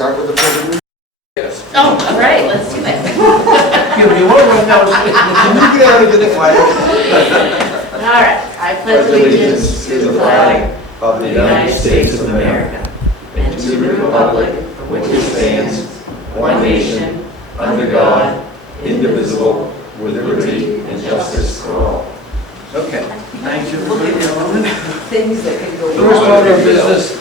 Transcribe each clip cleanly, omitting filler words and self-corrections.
start with the pledge? Yes. Oh, all right, let's do it. You want to know? Can you get out of the flag? All right, I pledge allegiance to the flag of the United States of America and to the republic for which it stands, one nation, under God, indivisible, with liberty and justice for all. Okay, thank you for being here. Things that can go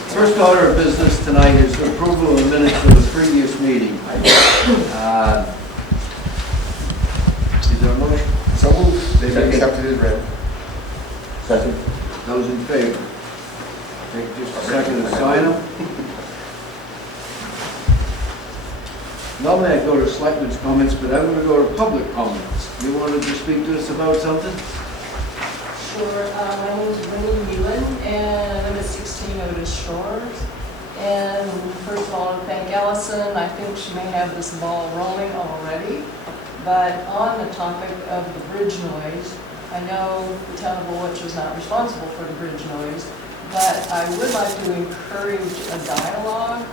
First order of business tonight is approval of the minutes of the previous meeting. Is there a motion? So moved. They've been accepted as read. Second. Those in favor? Take just a second to sign them. Normally I go to selectmen's comments, but I'm going to go to public comments. You wanted to speak to us about something? Sure. My name is Winnie Whelan, and I live at 16 Otis Shores. And first of all, I thank Allison. I think she may have this ball rolling already. But on the topic of the bridge noise, I know the town of Woolwich is not responsible for the bridge noise, but I would like to encourage a dialogue,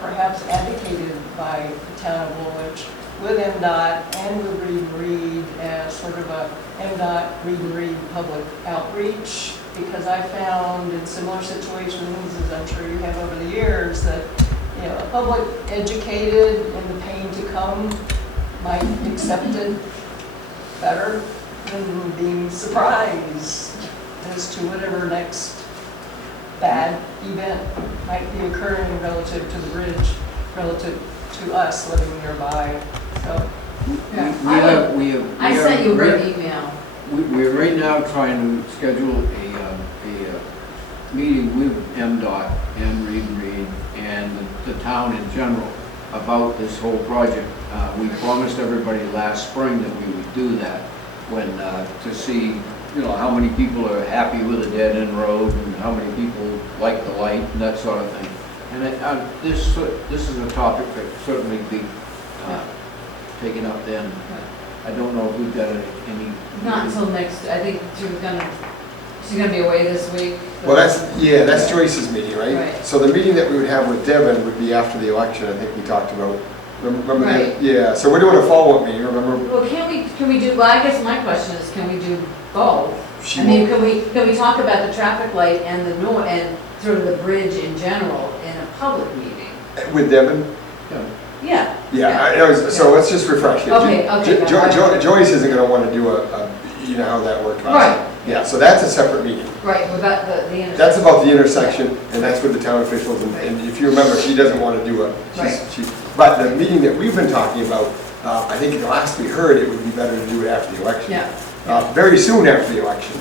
perhaps advocated by the town of Woolwich with MDOT and with Read and Read as sort of a MDOT Read and Read public outreach, because I found in similar situations, as I'm sure you have over the years, that a public educated in the pain to come might accept it better than being surprised as to whatever next bad event might be occurring relative to the bridge, relative to us living nearby. So, yeah. I sent you an email. We're right now trying to schedule a meeting with MDOT and Read and Read and the town in general about this whole project. We promised everybody last spring that we would do that when to see how many people are happy with a dead-end road and how many people like the light and that sort of thing. And this is a topic that certainly be taken up then. I don't know if we've got any. Not until next, I think she's gonna be away this week. Well, that's Joyce's meeting, right? Right. So the meeting that we would have with Devin would be after the election, I think we talked about. Remember Right. that? Yeah, so we're doing a follow-up meeting, remember? Well, can we do, well, I guess my question is, can we do both? She I mean, won't- can we talk about the traffic light and and sort of the bridge in general in a public meeting? With Devin? Yeah. Yeah, I know, so let's just refresh it. Okay. Joyce isn't gonna wanna do how that worked last Right. time. Yeah, so that's a separate meeting. Right, about the intersection. That's about the intersection, and that's with the town officials, and if you remember, she doesn't wanna do it. Right. But the meeting that we've been talking about, I think the last we heard, it would be better to do it after the election. Yeah. Very soon after the election.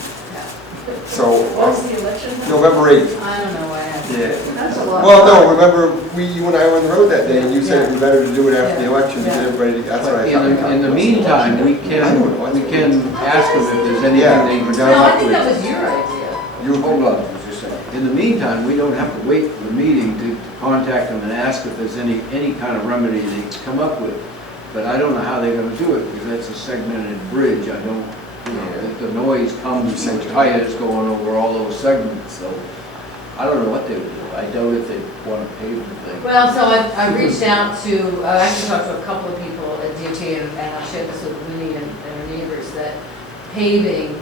So, when's the election? November 8th. I don't know why I have to. Yeah. That's a lot. Well, no, remember, you and I were on the road that day, and you said it'd be better to do it after the election to get everybody, that's what I thought. In the meantime, we can ask them if there's anything they can do. No, I think that was your idea. You hold on just a second. In the meantime, we don't have to wait for the meeting to contact them and ask if there's any kind of remedy they can come up with. But I don't know how they're gonna do it, because that's a segmented bridge. I don't, if the noise comes from tires going over all those segments, so I don't know what they would do. I doubt if they want to pave the thing. Well, so I reached out to, I actually talked to a couple of people at DOT, and I shared this with Winnie and her neighbors, that paving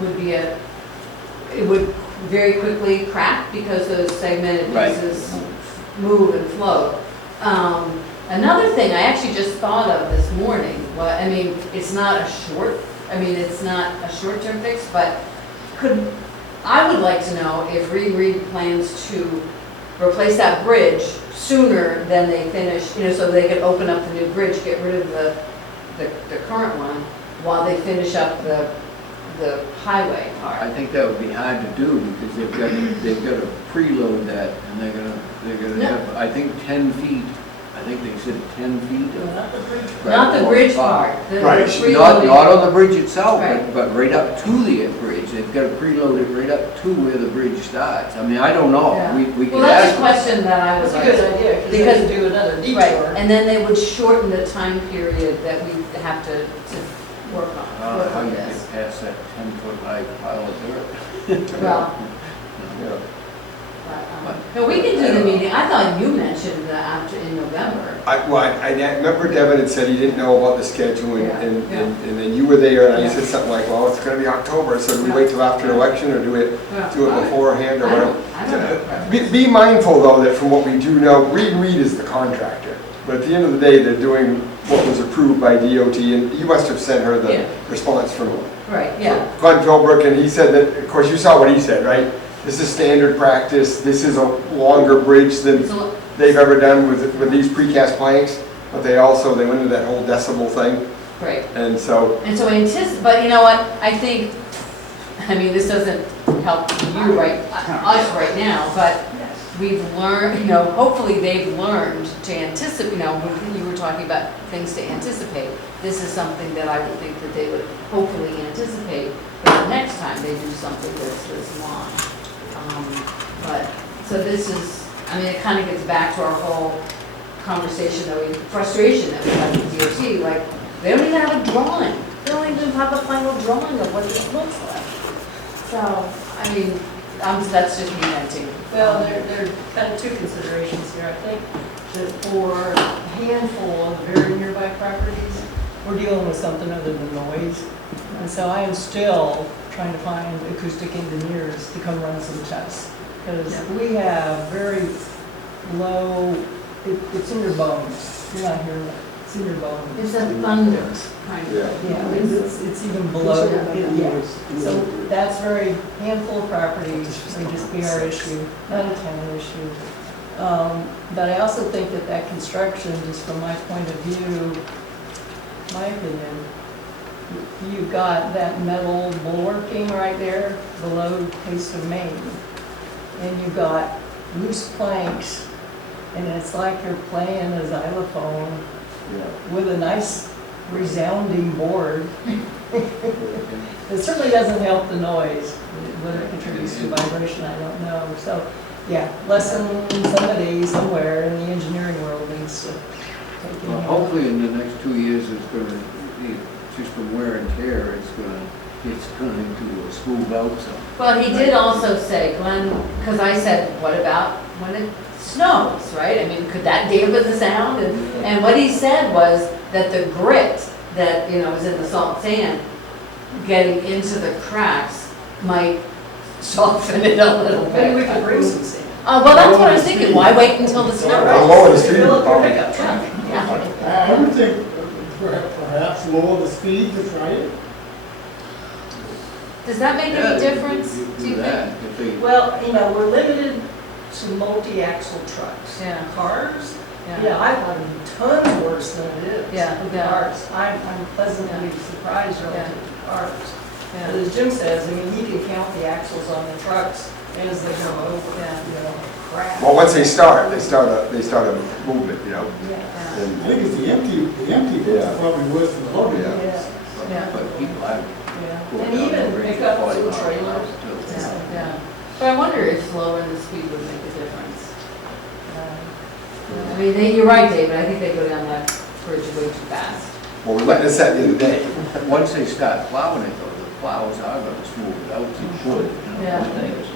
would be it would very quickly crack because those segmented pieces move and flow. Another thing I actually just thought of this morning, it's not a short-term fix, but I would like to know if Read plans to replace that bridge sooner than they finish, so they could open up the new bridge, get rid of the current one while they finish up the highway part. I think that would be hard to do because they've got to preload that, and they're gonna have, I think, 10 feet. I think they said 10 feet. Not the bridge. Not the bridge part. Right. Not on the bridge itself, Right. but right up to the bridge. They've got to preload it right up to where the bridge starts. I mean, I don't know. Yeah. We could Well, that's ask a them. question that I was That's a good idea, because they could do another Right, detour. and then they would shorten the time period that we have to work How on you this. get past that 10-foot high pile of dirt. Well, Yeah. No, we can do the meeting, I thought you mentioned after, in November. I remember Devin had said he didn't know about the schedule, Yeah, and then you were there, and I Yeah. said something like, well, it's gonna be October, so do we wait till after the election, or do it beforehand, or I whatever? don't know. Be mindful, though, that from what we do know, Reed and Reed is the contractor, but at the end of the day, they're doing what was approved by DOT, and you must have sent her Yeah. the response from Right, yeah, Glenn Philbrook, and he said that, of course, you saw what he said, right? This is standard practice, this is a longer bridge than so, they've ever done with these precast planks, but they went into that whole decibel thing, right. and so, But you know what, I think, I mean, this doesn't help you us right now, but we've learned, hopefully they've learned to anticipate, when you were talking about things to anticipate. This is something that I would think that they would hopefully anticipate for the next time they do something that's this long. But, so this is, I mean, it kind of gets back to our whole conversation, frustration that we have with DOT, like, they don't even have a drawing. They don't even have a final drawing of what this looks like. So, I mean, that's just me venting. Well, there are kind of two considerations here. I think that for a handful of very nearby properties, we're dealing with something other than noise. And so I am still trying to find acoustic engineers to come run some tests. Because we have very low, it's in your bones. You're not hearing it. It's in your bones. It's a thunder kind of. yeah. Yeah, it's even below, yeah. So that's very handful of properties, may just be our issue, not a town issue. But I also think that construction, just from my point of view, my opinion, you've got that metal bulwarking right there below Taste of Maine. And you've got loose planks, and it's like you're playing a xylophone with a nice resounding board. It certainly doesn't help the noise. Whether it contributes to vibration, I don't know. So, yeah, lesson somebody somewhere in the engineering world needs to take it. Well, hopefully in the next 2 years, it's gonna, just from wear and tear, it's going to smooth out some. Well, he did also say, Glenn, because I said, what about when it snows, right? I mean, could that dampen the sound? And what he said was that the grit that, is in the salt sand, getting into the cracks might soften it a little bit. Maybe we could bring some sand. Well, that's what I was thinking, why wait until the snow? I'm lower the speed. Fill up your pickup truck. Yeah. I would think perhaps lower the speed to try it. Does that make any difference, do you think? Well, we're limited to multi-axle trucks. Yeah. Cars, Yeah. I've had tons worse than it is. Yeah, With yeah. cars. I'm pleasantly surprised relative to cars. But Yeah. as Jim says, you can count the axles on the trucks as they go over, crap. Well, once they start a movement, Yeah. I and, think it's the empty Yeah. ones probably worse than the loaded Yeah. ones. Yeah. But people have. Yeah. And even pickups and trailers. Yeah. But I wonder if lowering the speed would make a difference. I mean, you're right, David, I think they go down that bridge way too fast. well, we let this set the other day. Once they start plowing it, though, the plows are gonna smooth it out, you should, Yeah. the thing is,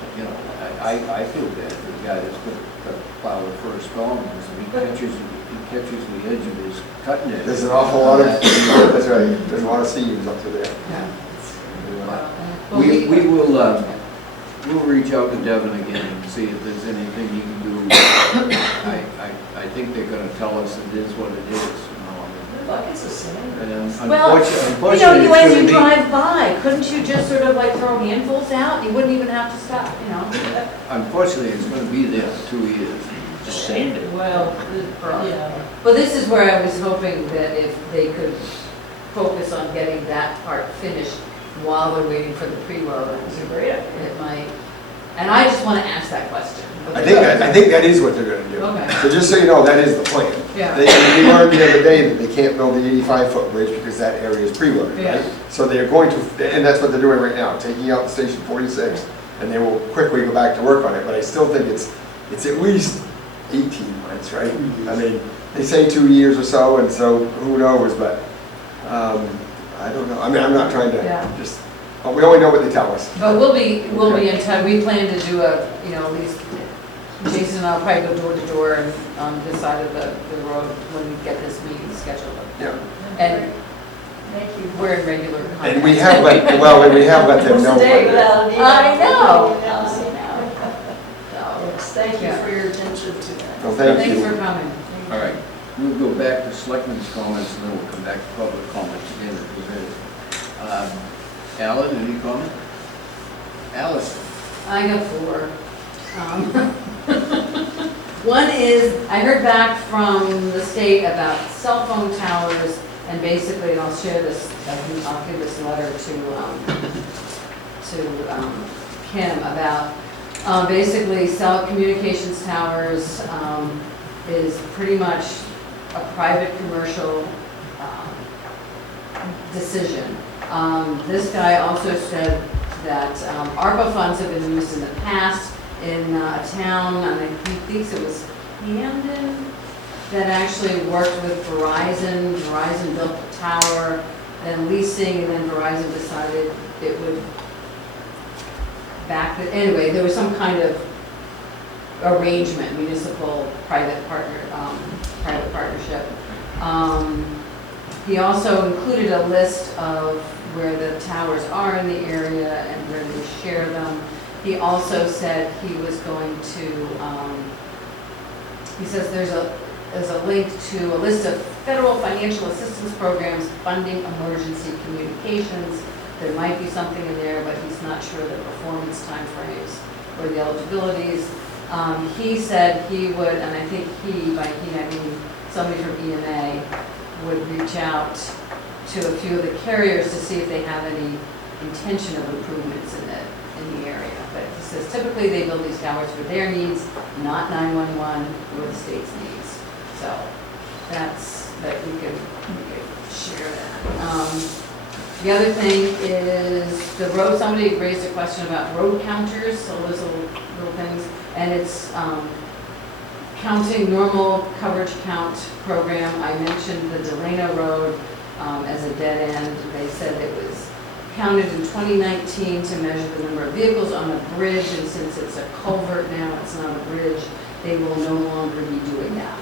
I feel bad for the guy that's gonna plow the first storm, because if he catches the edge of his cutting edge. There's an awful lot of, that's right, there's a lot of seams up to there. Well, We'll reach out to Devin again and see if there's anything he can do. I think they're gonna tell us it is what it is, Buckets of sand. And Well, unfortunately, when it's you gonna drive by, couldn't you just sort of like throw handfuls out? You wouldn't even have to stop, unfortunately, it's gonna be there for 2 years. Just sand it. Well, yeah. Well, this is where I was hoping that if they could focus on getting that part finished while they're waiting for the preload, it might, and I just want to ask that question. I think that is what they're gonna do. Okay. So just so you know, that is the plan. Yeah. They learned the other day that they can't build the 85-foot bridge because that area is preloaded, Yeah. right? So they're going to, and that's what they're doing right now, taking out Station 46, and they will quickly go back to work on it, but I still think it's at least 18 months, right? I mean, they say 2 years or so, and so who knows, but I don't know. I mean, I'm not trying Yeah. to just, we only know what they tell us. But we'll be in touch, we plan to do at least Jason and I'll probably go door to door and on this side of the road when we get this meeting scheduled. Yeah. And Thank you. we're in regular contact. And we have let them know. What's the day without an email? I know. Yes. So, Yes, thank you for your attention to that. Well, thank thanks you. for coming. All right, we'll go back to selectmen's comments, and then we'll come back to public comments again if there's any. Alan, any comment? Alice? I got 4. One is, I heard back from the state about cell phone towers, and basically, and I'll share this, I'll give this letter to Kim about, basically, cell communications towers is pretty much a private commercial decision. This guy also said that ARPA funds have been used in the past in a town, and he thinks it was Camden, that actually worked with Verizon. Verizon built the tower, then leasing, and then Verizon decided it would anyway, there was some kind of arrangement, municipal private partnership. He also included a list of where the towers are in the area and where they share them. He also said he was going to, he says there's a link to a list of federal financial assistance programs funding emergency communications. There might be something in there, but he's not sure the performance timeframes or the eligibilities. He said he would, and I think by he I mean somebody from EMA, would reach out to a few of the carriers to see if they have any intention of improvements in the area. But he says typically they build these towers for their needs, not 911 or the state's needs. So that we could share that. The other thing is the road, somebody raised a question about road counters, so those little things, and it's counting normal coverage count program. I mentioned the Delano Road as a dead end. They said it was counted in 2019 to measure the number of vehicles on a bridge, and since it's a culvert now, it's not a bridge, they will no longer be doing that.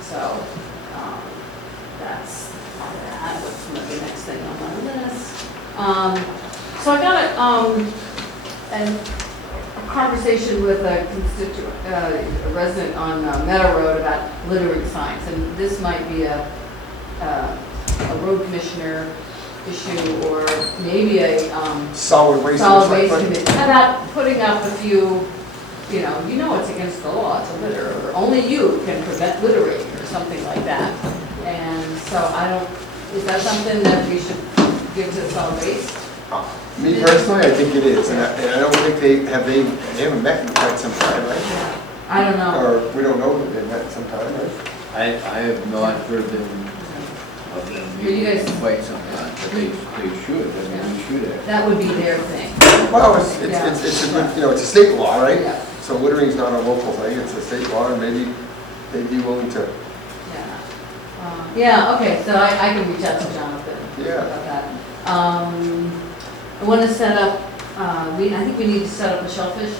So that's that. What's the next thing on my list? So I got a conversation with a resident on Meadow Road about littering signs, and this might be a road commissioner issue or maybe a Solid waste. committee about putting up a few, you know it's against the law to litter, or only you can prevent littering or something like that. And so is that something that we should give to solid waste? Me personally, I think it is, and I don't think they haven't met in quite some time, right? I don't know. Or we don't know that they've met in some time, right? I have not heard them You meeting guys- in quite some time, but they should, I mean, we should have. That would be their thing. Well, it's a good, it's a state law, right? Yeah. So littering is not a local thing, it's a state law, and maybe they'd be willing to. Yeah, okay, so I can reach out to Jonathan Yeah. about that. I want to set up, I think we need to set up a shellfish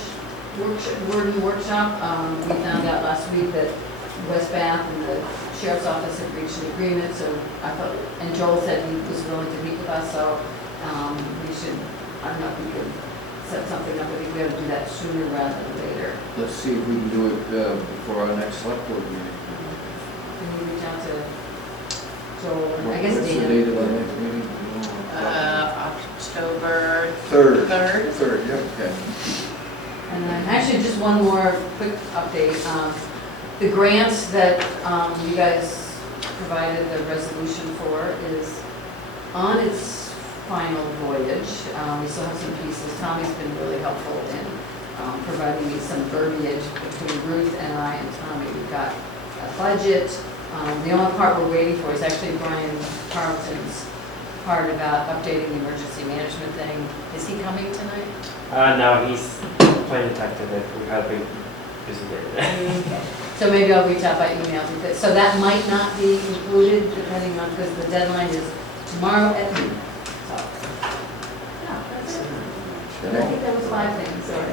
wording workshop. We found out last week that West Bath and the Sheriff's Office had reached an agreement, so I thought, and Joel said he was willing to meet with us, so we should, I don't know if we could set something up, I think we have to do that sooner rather than later. Let's see if we can do it before our next select board meeting. Can you reach out to Joel, and I guess What's the Dan? date of our next meeting? October Third. 3rd. Third, yeah. Okay. And then, actually, just one more quick update. The grants that you guys provided the resolution for is on its final voyage. We still have some pieces. Tommy's been really helpful in providing me some verbiage between Ruth and I and Tommy. We've got a budget. The only part we're waiting for is actually Brian Carlton's part about updating the emergency management thing. Is he coming tonight? No, he's playing detective. We've had a big busy day today. Okay. So maybe I'll reach out by email. So that might not be included depending on, because the deadline is tomorrow at noon. So, yeah, that's it. And I think that was 5 things, sorry.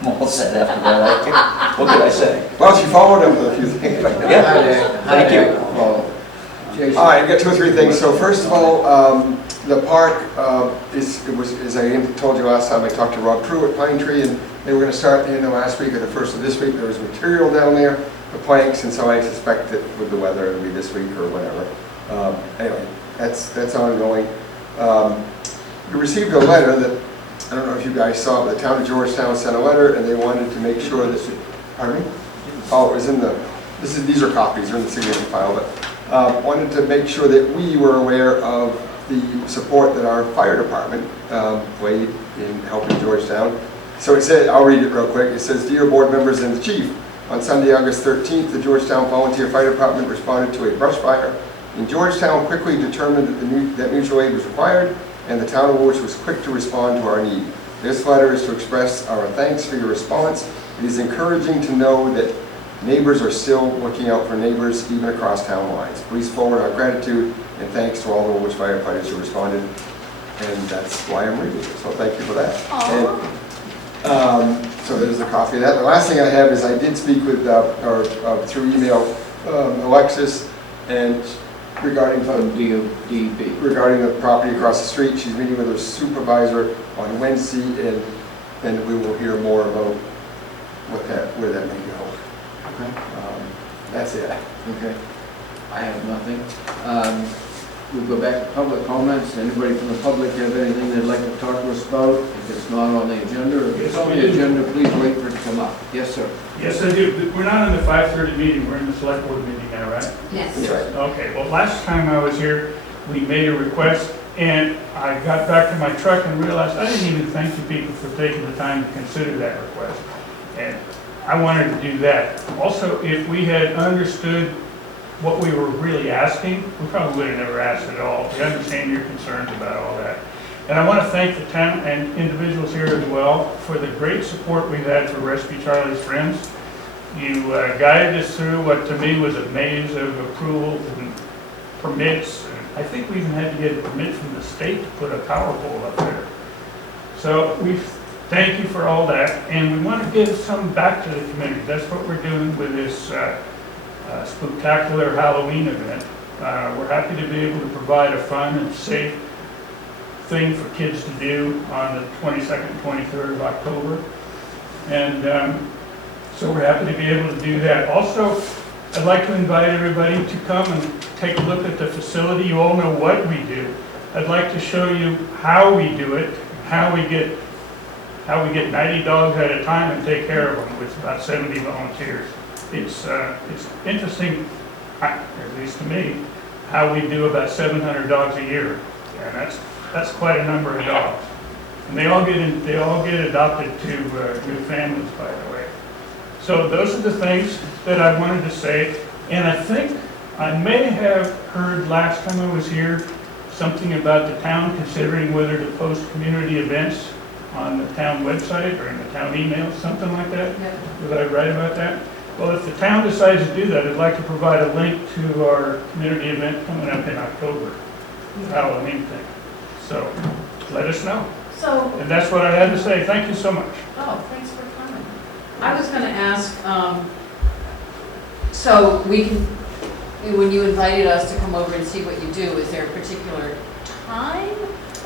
I'm all set after that. What can I say? Well, she followed him with a few things. Yeah. Thank you. Well, Jason. All right, I got 2 or 3 things. So first of all, the park as I told you last time, I talked to Rob True at Pine Tree, and they were going to start the end of last week or the first of this week. There was material down there, the planks, and so I suspect that with the weather, it'll be this week or whatever. Anyway, that's ongoing. We received a letter that, I don't know if you guys saw, but the town of Georgetown sent a letter, and they wanted to make sure that, pardon me? Oh, it was in the, these are copies, they're in the signature file, but wanted to make sure that we were aware of the support that our fire department played in helping Georgetown. So it said, I'll read it real quick. It says, "Dear board members and the chief, on Sunday, August 13th, the Georgetown Volunteer Fire Department responded to a brush fire in Georgetown, quickly determined that mutual aid was required, and the town of Woolwich was quick to respond to our need. This letter is to express our thanks for your response. It is encouraging to know that neighbors are still looking out for neighbors even across town lines. Please forward our gratitude and thanks to all the Woolwich firefighters who responded." And that's why I'm reading it, so thank you for that. And, so there's a copy of that. The last thing I have is I did speak with, through email, Alexis, and regarding DEP. regarding the property across the street. She's meeting with her supervisor on Wednesday, and we will hear more about where that may go. Okay. That's it. Okay. I have nothing. We'll go back to public comments. Anybody from the public have anything they'd like to talk to us about? If it's not on the agenda, or if it's on the agenda, please wait for it to come up. Yes, sir. Yes, I do. We're not in the 5:30 meeting, we're in the select board meeting now, right? Yes. That's right. Okay, well, last time I was here, we made a request, and I got back to my truck and realized I didn't even thank the people for taking the time to consider that request. And I wanted to do that. Also, if we had understood what we were really asking, we probably would have never asked at all. We understand your concerns about all that. And I want to thank the town and individuals here as well for the great support we've had for Rescue Charlie's Friends. You guided us through what to me was a maze of approvals and permits. And I think we even had to get a permit from the state to put a power pole up there. So we thank you for all that, and we want to give some back to the community. That's what we're doing with this spectacular Halloween event. We're happy to be able to provide a fun and safe thing for kids to do on the 22nd and 23rd of October. And so we're happy to be able to do that. Also, I'd like to invite everybody to come and take a look at the facility. You all know what we do. I'd like to show you how we do it, how we get 90 dogs at a time and take care of them with about 70 volunteers. It's interesting, at least to me, how we do about 700 dogs a year, and that's quite a number of dogs. And they all get adopted to new families, by the way. So those are the things that I wanted to say, and I think I may have heard last time I was here something about the town considering whether to post community events on the town website or in the town email, something like that. Yep. Did I write about that? Well, if the town decides to do that, I'd like to provide a link to our community event coming up in October, the Halloween thing. So let us know. So, And that's what I had to say. Thank you so much. oh, thanks for coming. I was gonna ask, so we can, when you invited us to come over and see what you do, is there a particular time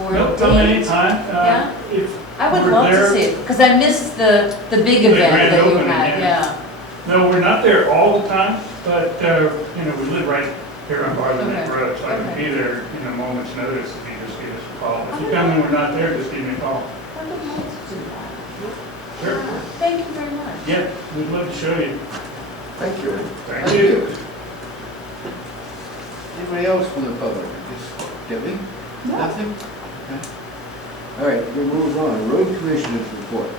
or No, date? come anytime. Yeah. If I would we're love to there- see it, because I missed the big The event grand that you opening, had, yeah. yeah. No, we're not there all the time, but, we live right here on Bartlett Okay. Road, so I can Okay. be there in a moment's notice if you just give us a call. If you come and we're not there, just give me a call. I would love to do that. Sure. Thank you very much. Yeah, we'd love to show you. Thank you. Thank you. Anybody else from the public? Just Debbie? Nothing? Okay. All right, we'll move on. Road Commissioners report.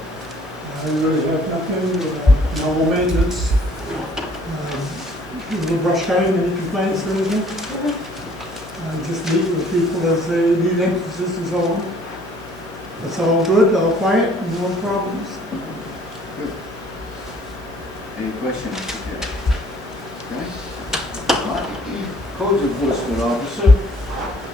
I really have nothing, normal maintenance. Little brush cutting, any complaints or anything? Just meet with people as they need emphasis and so on. It's all good, all quiet, no problems. Good. Any questions? Okay. Codes Enforcement Officer,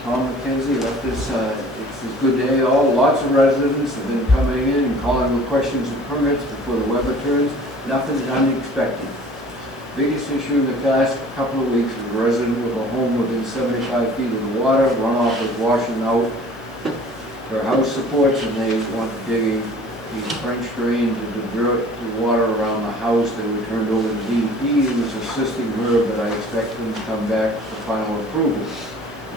Tom McKenzie, left this, it's a good day. Lots of residents have been coming in and calling with questions and permits. The before the weather turns. Nothing unexpected. Biggest issue in the past couple of weeks is a resident of a home within 75 feet of the water, runoff was washing out her house supports, and they want digging the French drain to divert the water around the house. They were turned over to DEP, who was assisting her, but I expect them to come back for final approval.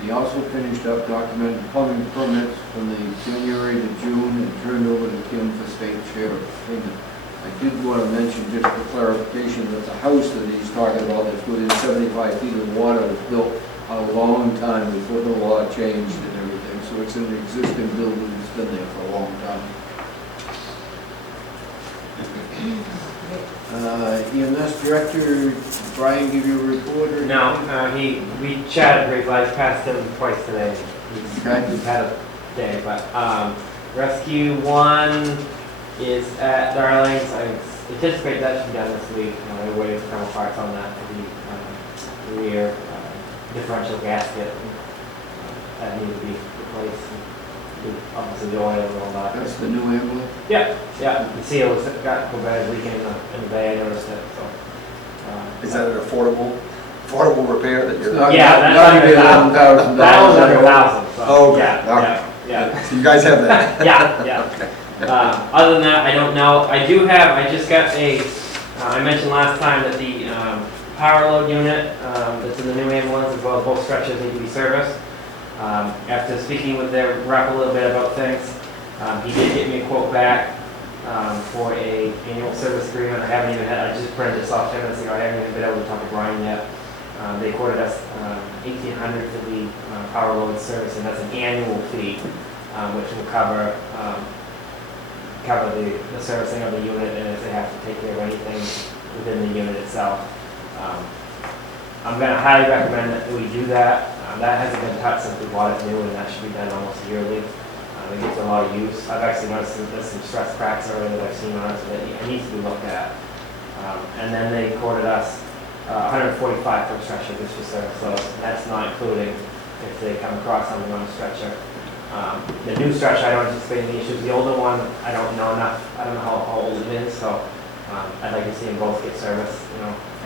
He also finished up documented plumbing permits from the January to June and turned over to Kim for state share of payment. I did want to mention, just for clarification, that the house that he's talking about that's within 75 feet of the water was built a long time before the law changed and everything. So it's an existing building that's been there for a long time. EMS Director, Brian, give you a report or? No, we chatted briefly, I passed him twice today. He's had a day, but, Rescue 1 is at Darling's. I anticipate that should be done this week. We're waiting for a couple parts on that for the rear differential gasket that needs to be replaced. Obviously the oil and all that. That's the new ambulance? Yeah, the seal has got leaking in the bay, I noticed it, so. Is that an affordable repair that you're? Yeah, that's Not under even $1,000. $11,000. That was under 1,000, so. Oh, okay. Yeah. So you guys have that? Yeah. Other than that, I don't know. I just got I mentioned last time that the power load unit that's in the new ambulance, as well as both stretchers, need to be serviced. After speaking with their rep a little bit about things, he did get me a quote back for a annual service agreement. I just printed this off 10 minutes ago. I haven't even been able to talk to Brian yet. They quoted us $1,800 for the power load service, and that's an annual fee, which will cover the servicing of the unit, and if they have to take care of anything within the unit itself. I'm going to highly recommend that we do that. That hasn't been touched since we bought it new, and that should be done almost yearly. It gets a lot of use. I've actually noticed that there's some stress cracks already that I've seen on it, so that it needs to be looked at. And then they quoted us $145 per stretcher just for service, so that's not including if they come across something on the stretcher. The new stretcher, I don't anticipate any issues. The older one, I don't know enough. I don't know how old it is, so I'd like to see them both get service.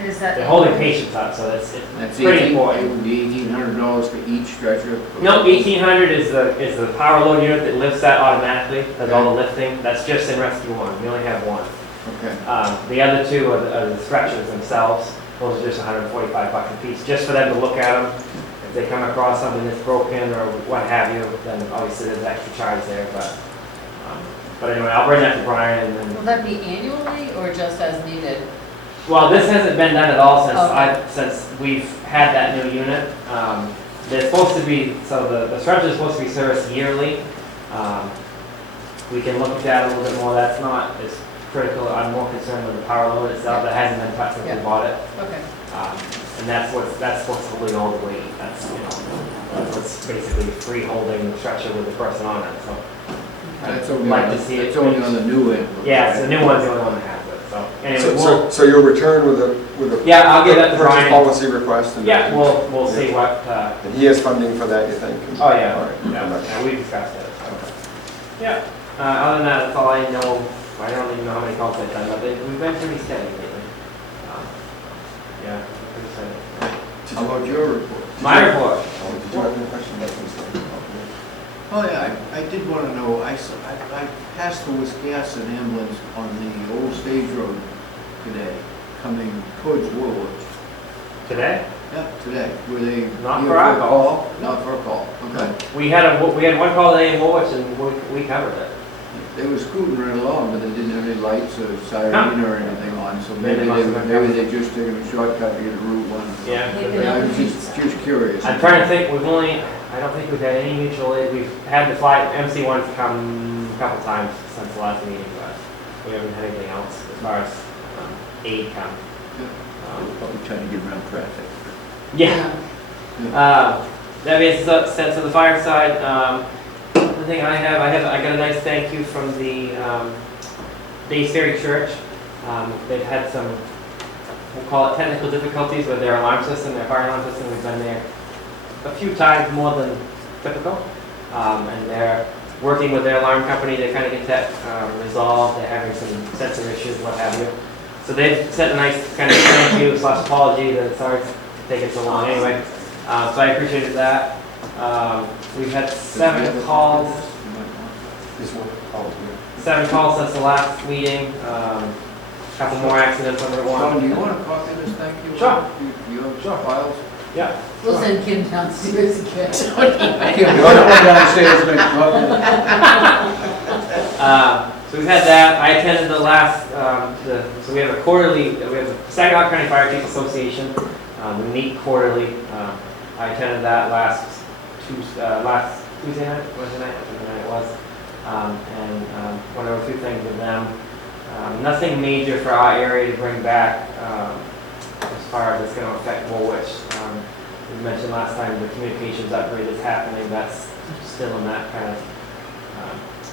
Is that? They're holding patients up, so it's pretty important. It would be $1,800 for each stretcher? No, $1,800 is the power load unit that lifts that automatically, does all the lifting. That's just in Rescue 1. We only have one. Okay. The other two are the stretchers themselves. Those are just $145 a piece, just for them to look at them. If they come across something that's broken or what have you, then obviously there's extra charge there. But anyway, I'll bring that to Brian and then. Will that be annually or just as needed? Well, this hasn't been done at all since Okay. since we've had that new unit. They're supposed to be, so the stretcher is supposed to be serviced yearly. We can look at that a little bit more. That's not as critical. I'm more concerned with the power load itself. That hasn't been touched since we bought it. Okay. And that's what's holding all the weight. That's that's what's basically free holding the stretcher with the person on it. So That's I'd only, like to see it. it's only on the new ambulance. Yeah, right? so the new one's the only one that has it. So anyway, So you'll return with a. Yeah, I'll give that to purchase Brian. policy request? And yeah, we'll see what. And he has funding for that, you think? Oh, yeah. All right. Yeah, we discussed it. So. Yeah, other than that, that's all I know. I don't even know how many calls I've done, but we've been pretty steady lately. Yeah, pretty steady. How about your report? My report. Did you have any questions about this? Oh, yeah, I did want to know, I passed the Wisconsin ambulance on the old stage road today, coming towards Woolwich. Today? Yeah, today. Were they? Not here for our call. Not for a call, okay. We had one call today in Woolwich, and we covered it. They were scooting right along, but they didn't have any lights or siren or anything on, so Maybe maybe they must have they been just taking a shortcut to get to Route 1. Yeah. Maybe I not. was just curious. I'm trying to think. I don't think we've had any mutual aid. We've had the MC1s come a couple times since the last meeting, but we haven't had anything else as far as aid come. Probably trying to get around traffic. Yeah. That being said, to the fire side, the thing I got a nice thank you from the Days Ferry Church. They've had some, we'll call it technical difficulties with their alarm system, their fire alarm system. We've been there a few times more than typical, and they're working with their alarm company to kind of get that resolved. They're having some sensor issues, what have you. So they've sent a nice kind of thank you / apology that sorry it's taking so long anyway. So I appreciated that. We've had 7 calls. This one, oh, 7 calls since the last meeting. Couple more accidents on Route Sean, 1. do you want a copy of this, thank you? Sure. You have files? Yeah. We'll send Kim downstairs again. Kim, you're the one downstairs, make copies. So we've had that. I attended the last, so we have a quarterly, we have the Saginaw County Fire Chiefs Association. We meet quarterly. I attended that last Tuesday night, Wednesday night, I think the night it was. And went over a few things with them. Nothing major for our area to bring back as far as it's going to affect Woolwich. We mentioned last time the communications upgrade that's happening. That's still in that kind of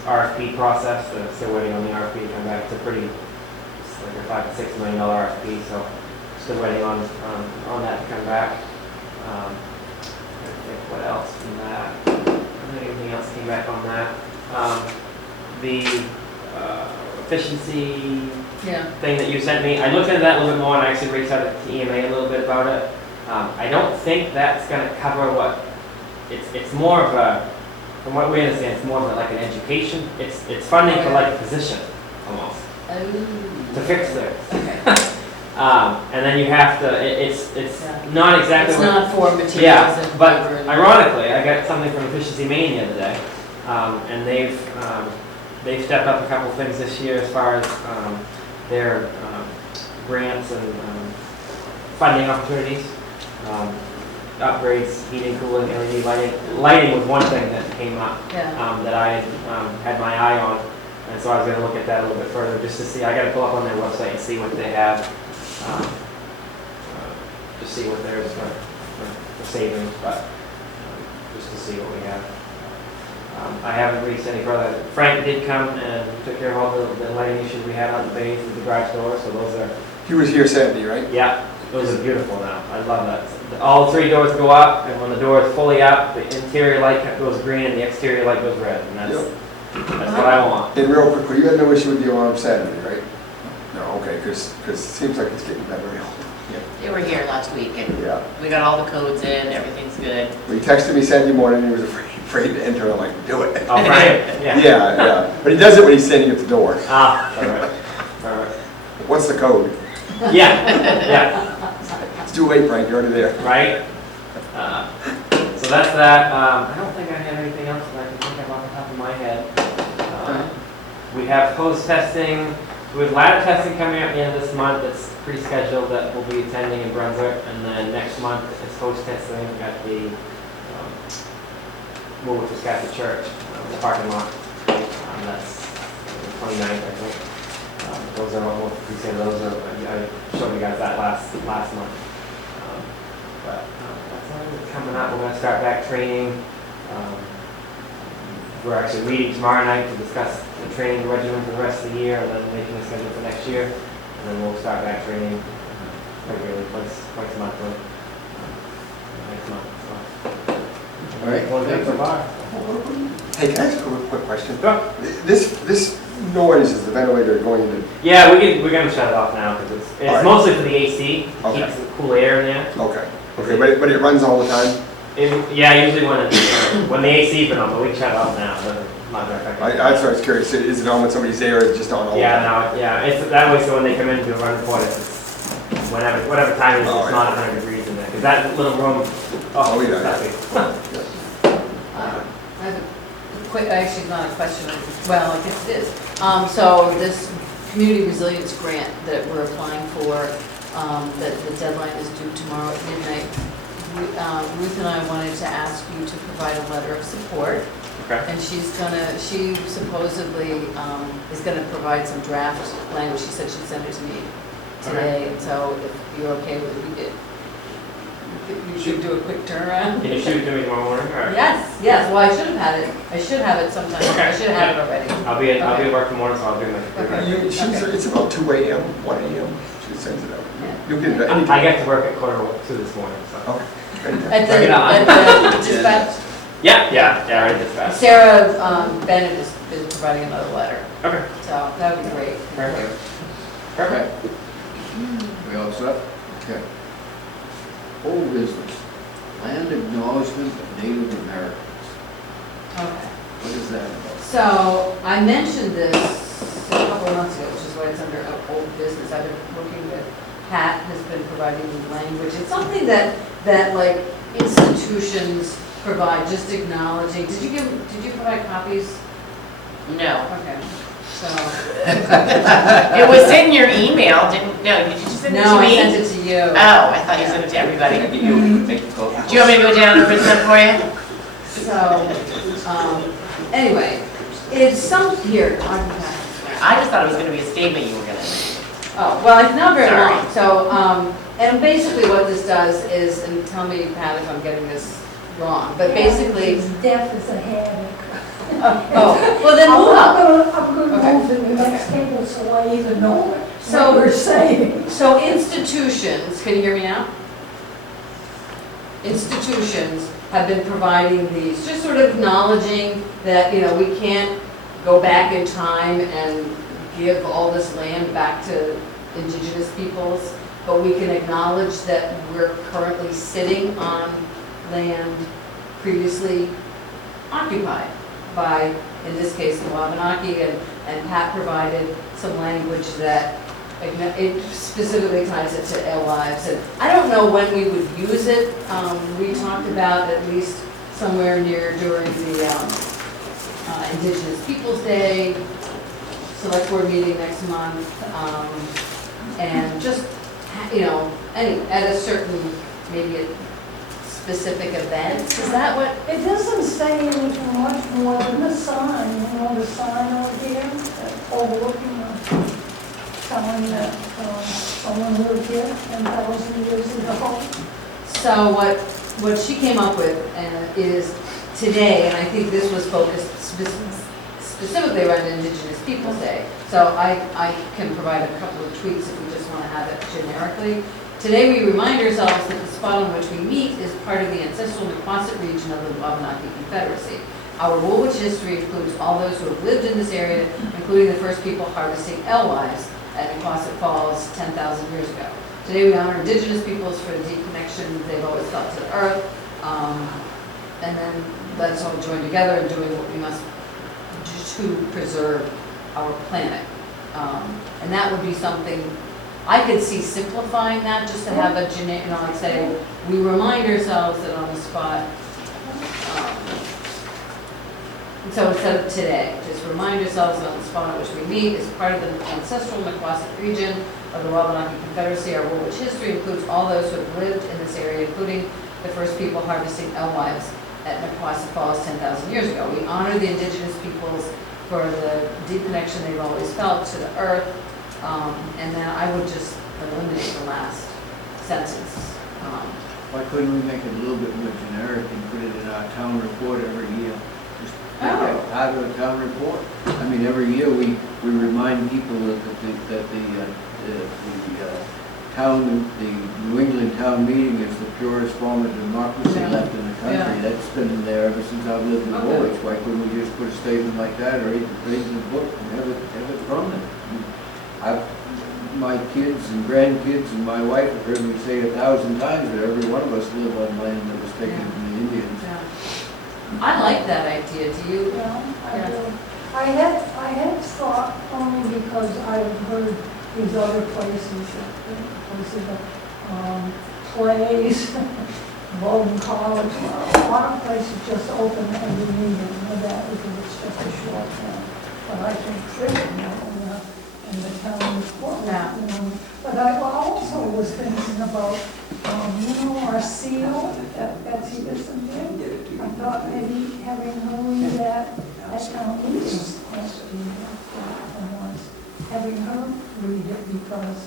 RFP process. Still waiting on the RFP to come back. It's a pretty, it's like a $5 to $6 million RFP. So still waiting on that to come back. I think what else from that? I don't think anything else came back on that. The efficiency thing that you sent me, I looked into that a little bit more and I actually reached out to EMA a little bit about it. I don't think that's going to cover what, it's more of a, from what we understand, it's more of like an education. It's funding for like a position almost to fix things. And then you have to, it's not exactly It's what, not for materials yeah, and but labor and- ironically, I got something from Efficiency Maine the other day, and they've stepped up a couple things this year as far as their grants and funding opportunities, upgrades, heating, cooling, LED lighting. Lighting was one thing that came up that I had my eye on, and so I was going to look at that a little bit further just to see. I got to pull up on their website and see what they have. Just see what there is for savings, but just to see what we have. I haven't reached any further. Frank did come and took care of all the lighting issues we had on the bays with the garage doors, so those are, He was here Saturday, right? yeah, those are beautiful now. I love that. All 3 doors go up, and when the door is fully up, the interior light goes green and the exterior light goes red, and that's what I want. And real quickly, you had no issue with the alarm Saturday, right? No, okay, because it seems like it's getting better. They were here last week and Yeah. we got all the codes in, everything's good. Well, he texted me Saturday morning, he was afraid to enter, I'm like, do it. Oh, Frank? Yeah. Yeah, but he does it when he's standing at the door. Ah, all right. What's the code? Yeah. It's too late, Frank, you're already there. Right? So that's that. I don't think I have anything else that I can think of off the top of my head. We have hose testing. We have ladder testing coming up at the end of this month. It's pre-scheduled that we'll be attending in Brunswick. And then next month is hose testing at the Woolwich Church, the parking lot. That's the 29th, I think. Those are all pre-scheduled. Those are, I showed you guys that last month. But that's all coming up. We're going to start back training. We're actually meeting tomorrow night to discuss the training regimen for the rest of the year and then making a schedule for next year. And then we'll start back training regularly, twice a month next month. So. All right. One thing so far. Hey, can I ask a quick question? Sure. This noise is the ventilator going to, Yeah, we're going to shut it off now because it's All right. mostly for the AC. Okay. Keeps the cool air in there. okay, but it runs all the time? Yeah, usually when the AC's been on, but we can shut it off now. But not gonna affect it. That's what I was curious, is it on when somebody's there, or is it just on all the time? Yeah, no, yeah, it's that way so when they come in to do a run report, it's whatever time it is, Oh, it's yeah. not 100 degrees in there. Because that little room, Oh, yeah. that's big. I have a quick, actually not a question, well, I guess it is. So this community resilience grant that we're applying for, that the deadline is due tomorrow at midnight. Ruth and I wanted to ask you to provide a letter of support. Okay. And she supposedly is gonna provide some draft language. She said she'd send it to me today, and so if you're okay with it, you should do a quick turnaround. Can you shoot it to me tomorrow morning? Or? Yes, well, I should have had it. I should have it sometime. Okay. I should have had it already. I'll be at work tomorrow, so I'll do my Okay. It's about 2 a.m., 1 a.m., she sends it out. Yeah. You'll get it any I time. get to work at 1:45 this morning, so. Okay. At Bring it on. the dispatch, Yeah, I already dispatched. Sarah Bennett is providing another letter, Okay, so that would be great. perfect. Perfect. We all set? Okay. Old business, land acknowledgement of Native Americans. Okay. What is that about? So I mentioned this a couple of months ago, which is why it's under old business. I've been working with Pat, has been providing the language. It's something that like institutions provide, just acknowledging. Did you provide copies? No. Okay, so. It was in your email, did you just send it to me? No, I sent it to you. Oh, I thought you sent it to Can I everybody. get you, make a copy? Do you want me to go down and print them for you? So, anyway, it's some, here, I can pass it. I just thought it was gonna be a statement you were gonna make. Oh, well, it's not very Sorry. long. So, and basically what this does is, and tell me, Pat, if I'm getting this wrong, but basically, Death is a headache. oh, well then move up. I'm gonna Okay. move to the next table so I even know So- what we're saying. So institutions, can you hear me now? Institutions have been providing these, just sort of acknowledging that, you know, we can't go back in time and give all this land back to indigenous peoples, but we can acknowledge that we're currently sitting on land previously occupied by, in this case, the Wabanaki, and Pat provided some language that it specifically ties it to alewives. And I don't know when we would use it. We talked about at least somewhere near during the Indigenous Peoples' Day, select board meeting next month, and just, you know, at a certain, maybe a specific event. Is that what? It doesn't say anything much more than the sign, you know, the sign over here, overlooking the, telling that someone lived here 10,000 years ago. So what she came up with is today, and I think this was focused specifically around Indigenous Peoples' Day. So I can provide a couple of tweets if we just want to have it generically. Today we remind ourselves that the spot on which we meet is part of the ancestral Nequasset region of the Wabanaki Confederacy. Our Woolwich history includes all those who have lived in this area, including the first people harvesting alewives at Nequasset Falls 10,000 years ago. Today we honor Indigenous peoples for the deep connection they've always felt to the earth, and then let's all join together in doing what we must do to preserve our planet. And that would be something, I could see simplifying that, just to have a generic, you know, like say, we remind ourselves that on the spot. So instead of today, just remind ourselves that on the spot on which we meet is part of the ancestral Nequasset region of the Wabanaki Confederacy. Our Woolwich history includes all those who have lived in this area, including the first people harvesting alewives at Nequasset Falls 10,000 years ago. We honor the indigenous peoples for the deep connection they've always felt to the earth. And then I would just eliminate the last sentence. Why couldn't we make it a little bit more generic and put it in our town report every year? Just make that part of the town report. I mean, every year we remind people that the town, the New England town meeting is the purest form of democracy Yeah. left in the country. Yeah. That's been there ever since I've lived in Okay. Woolwich. Why couldn't we just put a statement like that or even page in the book and have it prominent? My kids and grandkids and my wife have heard me say 1,000 times that every one of us live on land that was taken Yeah. from the Indians. Yeah. I like that idea. Do you? Yeah, I Yeah. do. I had thought only because I've heard these other places, plays, Bowdoin College, a lot of places just open every meeting with that because it's just a short term. But I think tripping, in the town report, Yeah. But I also was thinking about, our seal that Betsy Bisson did. I thought maybe having her read that at town meeting, having her read it because,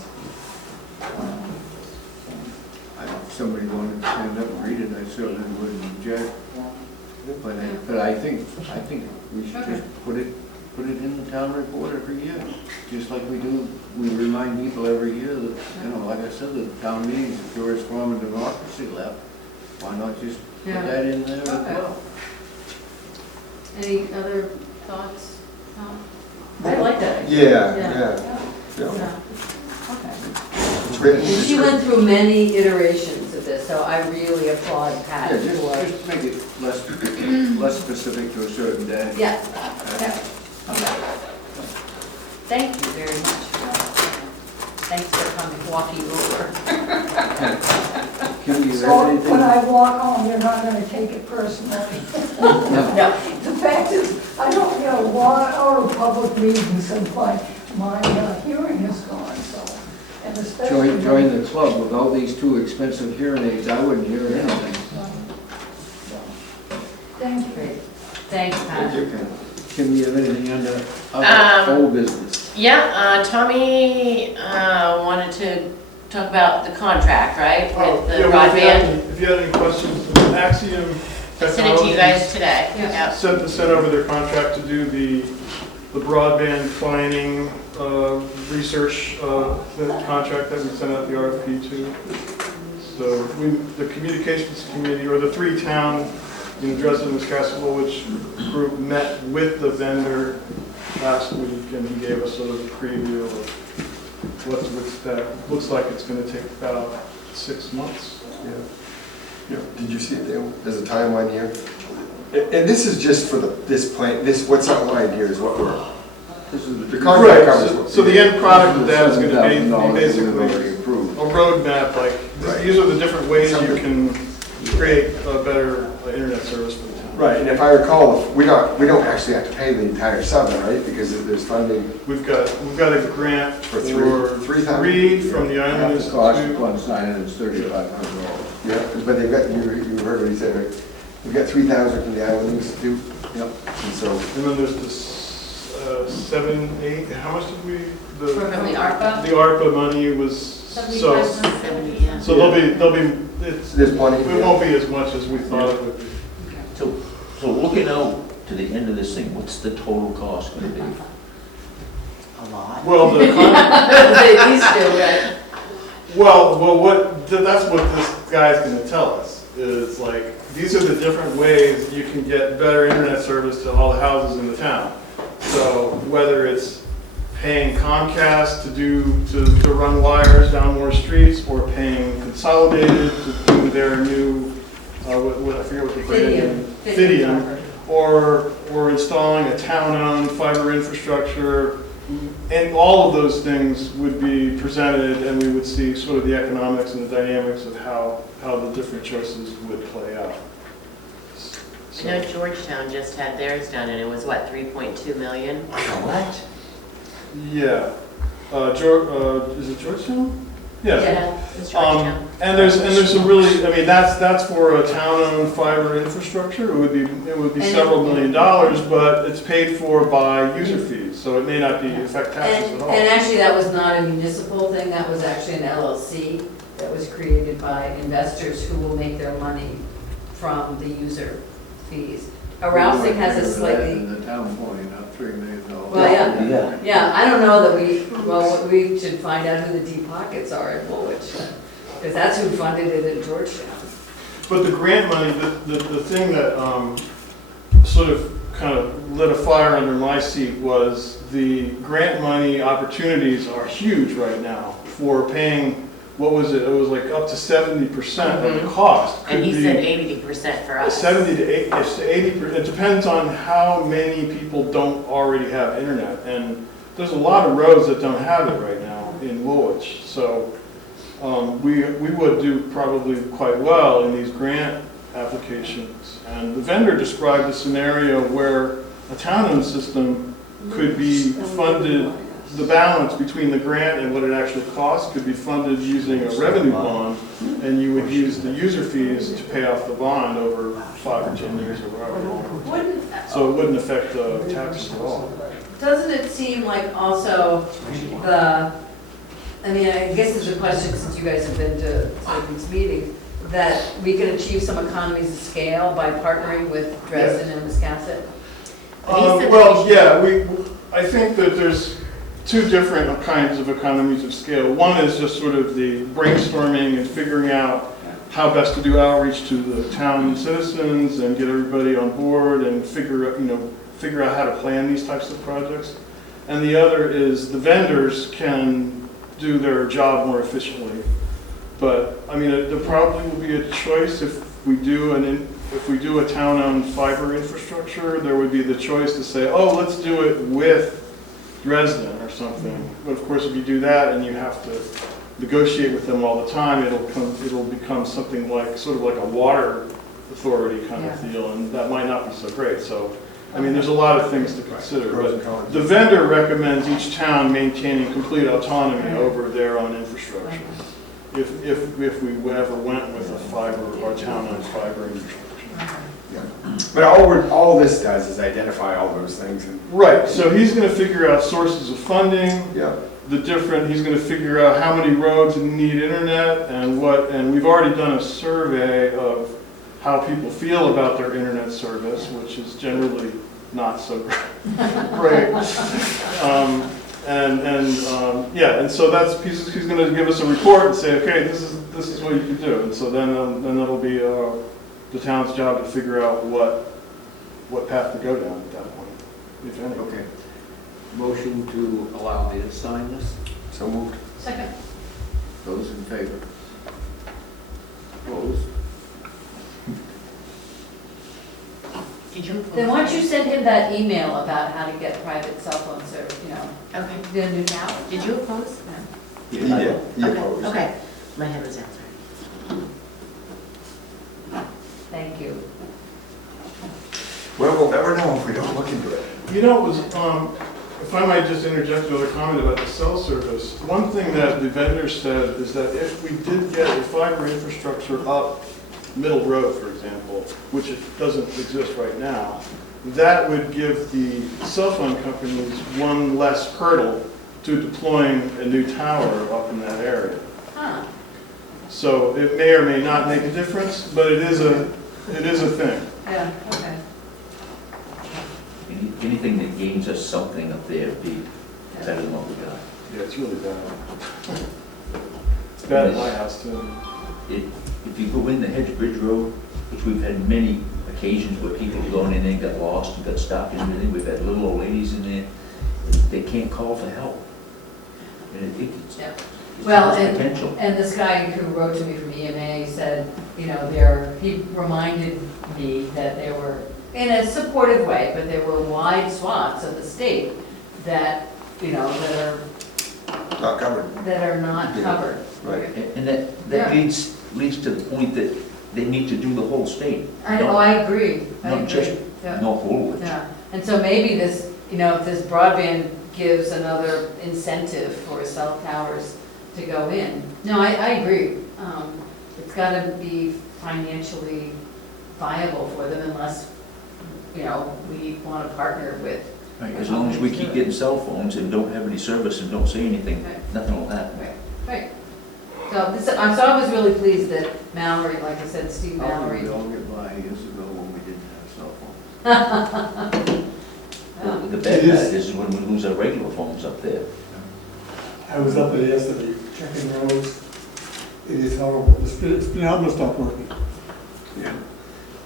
If somebody wanted to stand up and read it, I certainly wouldn't object. But I think we should just put it in the town report every year. Just like we do, we remind people every year that, like I said, the town meeting is the purest form of democracy left. Why not just put Yeah. that in there as Okay. well? Any other thoughts? No? I like that. Yeah, Yeah. yeah. Yeah. Okay. It's great. And she went through many iterations of this, so I really applaud Pat Yeah, for. just make it less specific to a certain day. Yeah, yeah. Okay. Thank you very much. Thanks for coming, walking over. Kim, you So have anything? when I walk home, you're not gonna take it personally. No. The fact is, I don't get a lot out of public meetings since my hearing is gone, so, and especially. Join the club. Without these two expensive hearing aids, I wouldn't hear anything. Thank you. Great. Thanks, Pat. Kim, you have anything under old business? Yeah, Tommy wanted to talk about the contract, right, with the Yeah, well, broadband? if you had any questions, Axiom I sent it to you guys Technologies today. Yeah. sent over their contract to do the broadband planning, research, the contract that we sent out the RFP to. So the communications committee, or the three town, Dresden, Wisconsin, Woolwich group met with the vendor last week, and he gave us sort of a preview of what to expect. Looks like it's going to take about 6 months. Yeah. Did you see it there? There's a timeline here. And this is just for this plan, what's outlined here is what we're, This is the contract Right, covers. so the end product of that is going to be $7,000 basically we've already approved. a roadmap, like, Right. these are the different ways you can create a better internet service for the town. Right, and if I recall, we don't actually have to pay the entire seven, right? Because there's funding We've got a grant for for three three from the Half Island the cost Institute. upon signing is $3,500. Yeah, but they've got, you heard what he said, right? We've got 3,000 from the Island Institute. Yep. And so, And then there's this 7, 8, how much did we? From the ARPA? The ARPA money was, so 75. Yeah. there'll be, there's plenty. it won't be as much as we thought it would be. So looking out to the end of this thing, what's the total cost gonna be? A lot. Well, the These two, right? that's what this guy's gonna tell us, is like, these are the different ways you can get better internet service to all the houses in the town. So whether it's paying Comcast to run wires down more streets, or paying Consolidated to do their new, I forget what the brand name. Fidium, or installing a town-owned fiber infrastructure, and all of those things would be presented, and we would see sort of the economics and the dynamics of how the different choices would play out. I know Georgetown just had theirs done, and it was what, 3.2 million? What? Yeah. Is it Georgetown? Yeah. It's Georgetown. And there's some really, I mean, that's for a town-owned fiber infrastructure. It would be several $1 million, but it's paid for by user fees, so it may not affect taxes at all. And actually, that was not a municipal thing, that was actually an LLC that was created by investors who will make their money from the user fees. Arousing has a slightly, In the town point, not $3 million. well, yeah, Yeah. yeah, I don't know that we should find out who the deep pockets are at Woolwich, because that's who funded it in Georgetown. But the grant money, the thing that sort of kind of lit a fire under my seat was the grant money opportunities are huge right now for paying, what was it? It was like up to 70% of the cost. And Could he be said 80% for us. 70 to 80, it depends on how many people don't already have internet. And there's a lot of roads that don't have it right now in Woolwich. So we would do probably quite well in these grant applications. And the vendor described a scenario where a town-owned system could be funded, the balance between the grant and what it actually costs could be funded using a revenue bond, and you would use the user fees to pay off the bond over 5 or 10 years or however long. So it wouldn't affect the taxes at all. Doesn't it seem like also I mean, I guess it's a question, since you guys have been to these meetings, that we can achieve some economies of scale by partnering with Dresden and Wisconsin? Well, yeah, I think that there's two different kinds of economies of scale. One is just sort of the brainstorming and figuring out how best to do outreach to the town citizens and get everybody on board and figure out how to plan these types of projects. And the other is the vendors can do their job more efficiently. But, I mean, there probably will be a choice if we do a town-owned fiber infrastructure, there would be the choice to say, oh, let's do it with Dresden or something. But of course, if you do that and you have to negotiate with them all the time, it'll become something like, sort of like a water authority kind of deal, and that might not be so great. So, I mean, there's a lot of things to consider. But the vendor recommends each town maintaining complete autonomy over their own infrastructure. If we ever went with a fiber, or town-owned fiber infrastructure. Yeah. But all this does is identify all those things. And Right, so he's gonna figure out sources of funding, yeah. he's gonna figure out how many roads need internet and we've already done a survey of how people feel about their internet service, which is generally not so great. And so he's going to give us a report and say, okay, this is what you can do, and so then that'll be the town's job to figure out what path to go down at that point, if any. Okay. Motion to allow me to sign this? So moved. Second. Those in favor? Opposed? Did you? Then why don't you send him that email about how to get private cell phone service, Okay. the new tower? Did you oppose? He did. He Okay, opposed. okay. My head was answered. Thank you. Well, we'll never know if we don't look into it. You know, it was, if I might just interject another comment about the cell service, one thing that the vendor said is that if we did get a fiber infrastructure up Middle Road, for example, which it doesn't exist right now, that would give the cell phone companies one less hurdle to deploying a new tower up in that area. Huh. So it may or may not make a difference, but it is a thing. Yeah, okay. Anything that gains us something up there would be better than what we got. Yeah, it's really bad. It's bad at my house too. If you go in the Hedge Bridge Road, which we've had many occasions where people have gone in there and got lost and got stuck and everything, we've had little old ladies in there, they can't call for help. And it's Well, potential. and this guy who wrote to me from EMA said, he reminded me that there were, in a supportive way, but there were wide swaths of the state that, that are Not covered. not covered. Right. And that leads to the point that they need to do the whole state. I agree. Not just North Woolwich. Yeah, and so maybe this, if this broadband gives another incentive for cell towers to go in. No, I agree. It's got to be financially viable for them unless, we want to partner with. Right, as long as we keep getting cell phones and don't have any service and don't say anything, nothing will happen. Right. So I was really pleased that Mallory, like I said, Steve Mallory. We all get by years ago when we didn't have cell phones. Well, the bad part is when we lose our regular phones up there. I was up there yesterday checking roads. It is horrible. It's been almost stopped working. Yeah.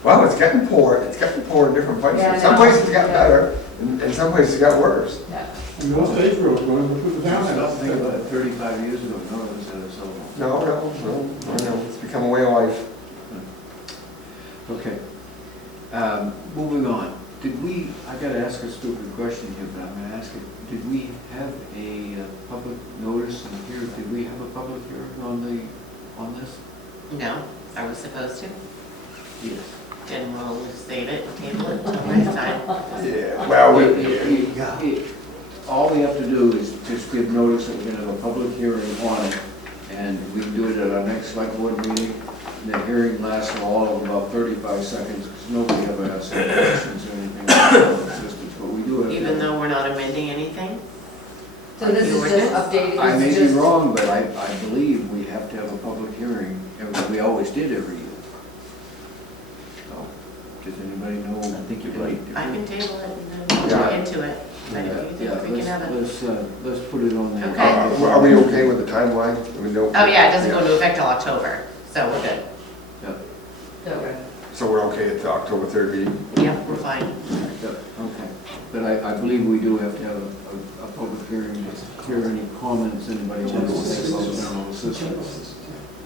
Well, it's getting poor. It's getting poor in different places. Yeah, I Some know. places got better, and some places got worse. Yeah. And those state roads, going to put it down Stop thinking about there. it, 35 years ago, none of us had a cell phone. No. It's become a way of life. Okay. Moving on. I gotta ask a stupid question here, but I'm gonna ask it. Did we have a public notice in here? Did we have a public hearing on this? No, I was supposed to. Yes. Then we'll save it, table it until next time. Yeah, well, All we have to do is just give notice that we're gonna have a public hearing on it, and we can do it at our next select board meeting. And the hearing lasts all of about 35 seconds, because nobody ever asks any questions or anything about the systems, but we do have. Even though we're not amending anything? So this is just updating. I may this be is just- wrong, but I believe we have to have a public hearing, we always did every year. So, does anybody know? I think you're right. I can table it and then look into it. But if you think we can have it. Let's put it on the. Okay. are we okay with the timeline? Oh, yeah, it doesn't go into effect till October, so we're good. So we're okay at the October 3rd meeting? Yeah, we're fine. Okay, but I believe we do have to have a public hearing, to hear any comments anybody wants to say about general assistance.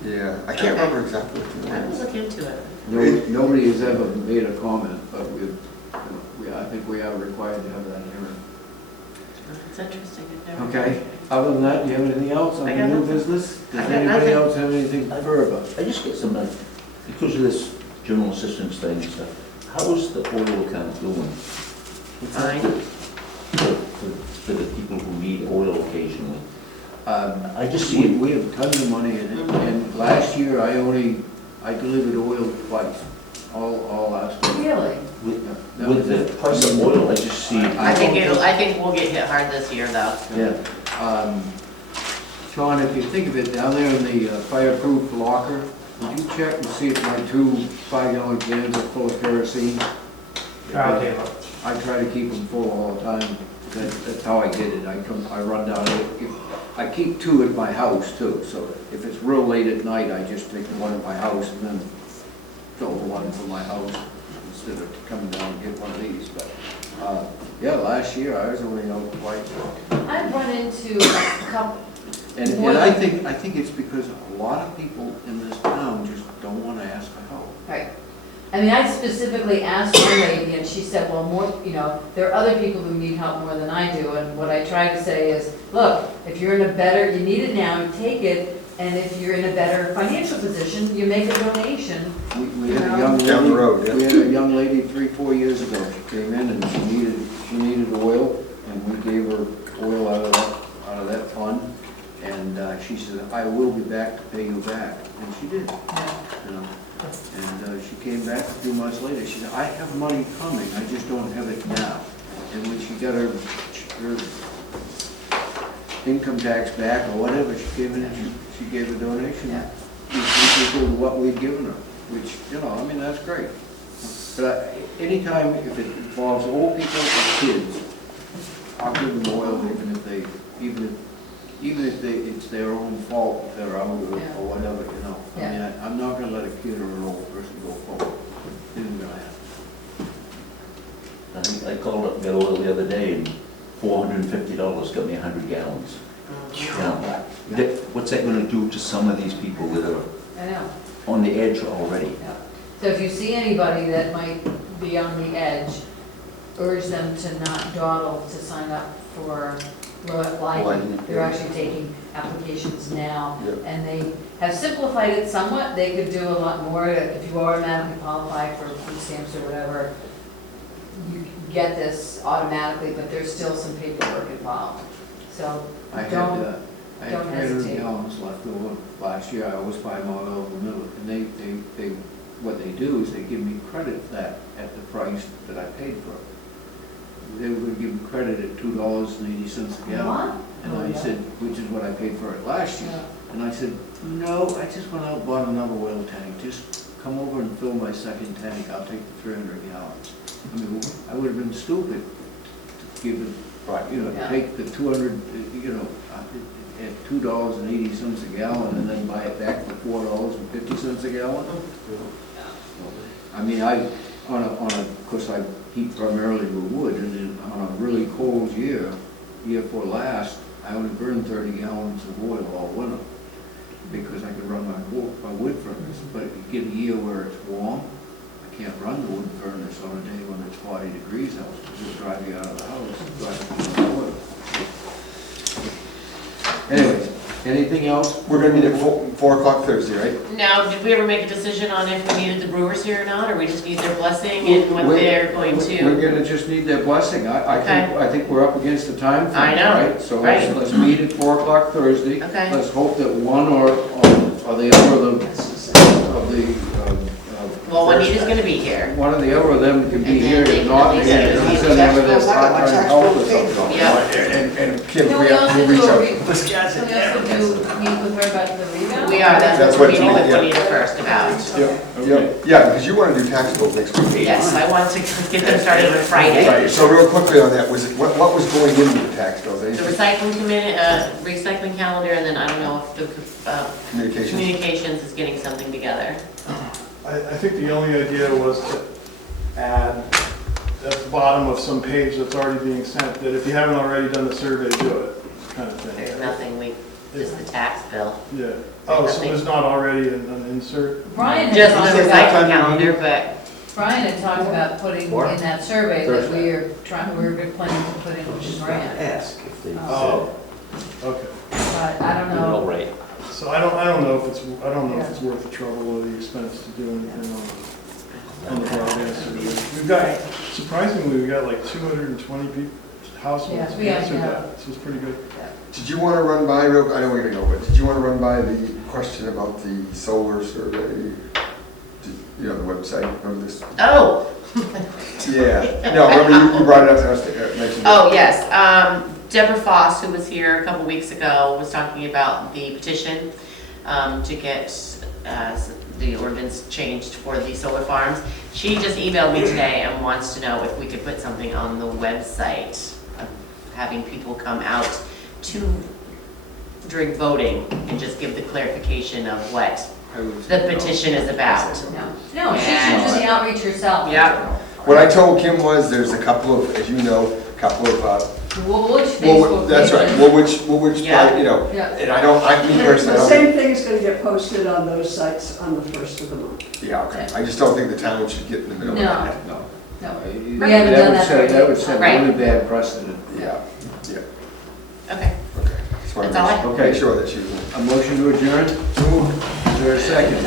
Yeah, I can't remember exactly what I the will look into it. Nobody has ever made a comment, but I think we are required to have that hearing. It's interesting. I've never- Okay, other than that, do you have anything else on I the got new nothing. business? I Does got anybody nothing. else have anything further? I just get some, because of this general assistance thing and stuff, how is the oil account doing? Fine. For the people who need oil occasionally? I just see We it, we have tons of money in it, and last year I delivered oil twice, all last year. Really? with the price of oil, I just see, I think we'll get hit hard this year, though. yeah. Sean, if you think of it, down there in the fireproof locker, would you check and see if my 2 5-gallon cans are full of kerosene? Okay. I try to keep them full all the time. That's how I get it. I run down it. I keep 2 at my house too, so if it's real late at night, I just take the one at my house and then fill the one from my house instead of coming down and get one of these. But, yeah, last year I was only out twice. I've run into a couple, And I think it's because a lot of people in this town just don't want to ask for help. right. I mean, I specifically asked one lady, and she said, well, more, there are other people who need help more than I do, and what I try to say is, look, if you're in a better, you need it now, you take it, and if you're in a better financial position, you make a donation. We had a young lady. Down the road, yeah. We had a young lady 3-4 years ago. She came in and she needed oil, and we gave her oil out of that fund. And she said, I will be back to pay you back. And she did, you know. And she came back a few months later. She said, I have money coming, I just don't have it now. And when she got her income tax back or whatever, she came in and she gave a donation. Yeah. Equal to what we'd given her, which, I mean, that's great. But anytime, if it involves old people or kids, I'll give them oil even if it's their own fault, if they're out or Yeah. whatever, I Yeah. mean, I'm not gonna let a kid or an old person go forward. It isn't gonna happen. I called up and got oil the other day, and $450 got me 100 gallons. Now, what's that gonna do to some of these people that are I know. on the edge already? Yeah. So if you see anybody that might be on the edge, urge them to not dawdle to sign up for Lighting. Lighting, They're yeah. actually taking applications now, Yep. and they have simplified it somewhat. They could do a lot more. If you automatically qualify for food stamps or whatever, you get this automatically, but there's still some paperwork involved. So I had don't 300 hesitate. gallons left over last year. I always buy them all over the middle. And they, what they do is they give me credit for that at the price that I paid for it. They were gonna give me credit at $2.80 a gallon. What? And I said, which is what I paid for it last year. Yeah. And I said, no, I just went out and bought another oil tank. Just come over and fill my second tank. I'll take the 300 gallons. I mean, I would have been stupid to give it, Yeah. take the 200, at $2.80 a gallon and then buy it back for $4.50 a gallon. I mean, of course, I heat primarily with wood, and then on a really cold year before last, I only burned 30 gallons of oil all winter because I could run my wood furnace. But you get a year where it's warm, I can't run the wood furnace on a day when it's 40 degrees out, because it'll drive you out of the house and drive you out of oil. Anyways, anything else? We're gonna meet at 4 o'clock Thursday, right? Now, did we ever make a decision on if we needed the brewers here or not, or we just need their blessing and what they're going We're to? gonna just need their blessing. I think we're up against the time frame, I know, right? So right. let's meet at 4 o'clock Thursday. Okay. Let's hope that one or the other of the. Well, Juanita's gonna be here. One or the other of them can be And then here, they if can not, at least they get can the send them this part-time help or Yeah. something. And Kim, Can we we have also to do reach a out. meet with her about the rebound? We are, that's That's what what we're meeting with yeah. Juanita first about. Yeah, because you wanna do tax bills next week. Yes, I want to get them started on Friday. Right, so real quickly on that, what was going into the tax bills? The Anything? recycling calendar, and then I don't know if the Communications? communications is getting something together. I I think the only idea was to add at the bottom of some page that's already being sent, that if you haven't already done the survey, do it, kind of thing. There's nothing, just the tax bill. Yeah. Oh, so there's not already an insert? Brian had Just talked the about, recycling calendar, but Brian had talked about putting Or- in that survey that Thursday. we're planning to put in Just grant. ask if they Oh, okay. But I don't know. right. So I don't know if it's worth the trouble or the expense to do anything on the broadband survey. We've got, surprisingly, we've got like 220 households Yeah, who we have, answered yeah. that, so it's pretty good. Did you want to run by, I know we're gonna go, but did you want to run by the question about the solar survey? You know, the website, remember this? oh, Yeah, no, remember you brought it up to us, mentioned it. oh, yes. Deborah Foss, who was here a couple weeks ago, was talking about the petition to get the ordinance changed for the solar farms. She just emailed me today and wants to know if we could put something on the website, having people come out during voting and just give the clarification of what the petition is about. No, she should do the outreach herself. Yeah. What I told Kim was, there's a couple of, as you know, Woolwich Facebook. that's right, page. Woolwich, Yeah. you know, Yeah. and me personally, I The don't same thing is gonna get posted on those sites on the first of the month. yeah, okay, I just don't think the town should get in the middle of No. that. No. No, We we haven't done that. That would set a Right. really bad precedent. Yeah, Okay. okay. Just wanna That's all I make- have. Make sure that she was. A motion to adjourn? Is there a second?